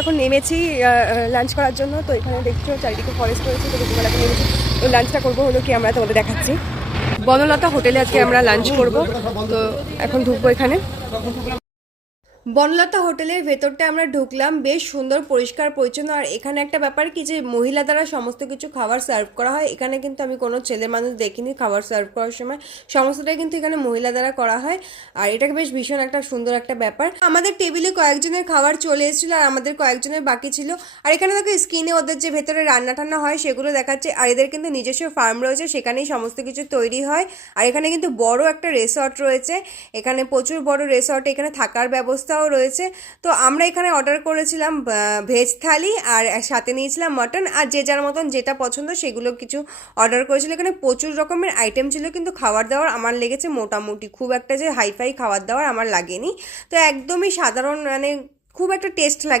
এখন নেমেছি লাঞ্চ করার জন্য। তো এখানে দেখছো চারিদিকে ফরেস্ট রয়েছে, তো দুপুরবেলা এখন নেমেছি। তো লাঞ্চটা করবো হলো কি, আমরা তোমাদের দেখাচ্ছি। বনলতা হোটেলে আজকে আমরা লাঞ্চ করব। তো এখন ঢুকবো এখানে। বনলতা হোটেলের ভেতরটা আমরা ঢুকলাম, বেশ সুন্দর পরিষ্কার পরিচ্ছন্ন। আর এখানে একটা ব্যাপার কি, যে মহিলা দ্বারা সমস্ত কিছু খাবার সার্ভ করা হয়। এখানে কিন্তু আমি কোনো ছেলে মানুষ দেখিনি খাবার সার্ভ করার সময়, সমস্তটাই কিন্তু এখানে মহিলা দ্বারা করা হয়। আর এটাকে বেশ ভীষণ একটা সুন্দর একটা ব্যাপার। আমাদের টেবিলে কয়েকজনের খাবার চলে এসেছিলো, আর আমাদের কয়েকজনের বাকি ছিল। আর এখানে দেখো স্ক্রিনে ওদের যে ভেতরে রান্না টান্না হয় সেগুলো দেখাচ্ছে। আর এদের কিন্তু নিজস্ব ফার্ম রয়েছে, সেখানেই সমস্ত কিছু তৈরি হয়। আর এখানে কিন্তু বড় একটা রিসর্ট রয়েছে, এখানে প্রচুর বড় রিসর্ট, এখানে থাকার ব্যবস্থাও রয়েছে। তো আমরা এখানে অর্ডার করেছিলাম ভেজ থালি, আর সাথে নিয়েছিলাম মটন, আর যে যার মতন যেটা পছন্দ সেগুলো কিছু অর্ডার করেছিল। এখানে প্রচুর রকমের আইটেম ছিল, কিন্তু খাবার দাবার আমার লেগেছে মোটামুটি, খুব একটা যে হাইফাই খাবার দাবার আমার লাগেনি। তো একদমই সাধারণ, মানে খুব একটা টেস্ট লাগে।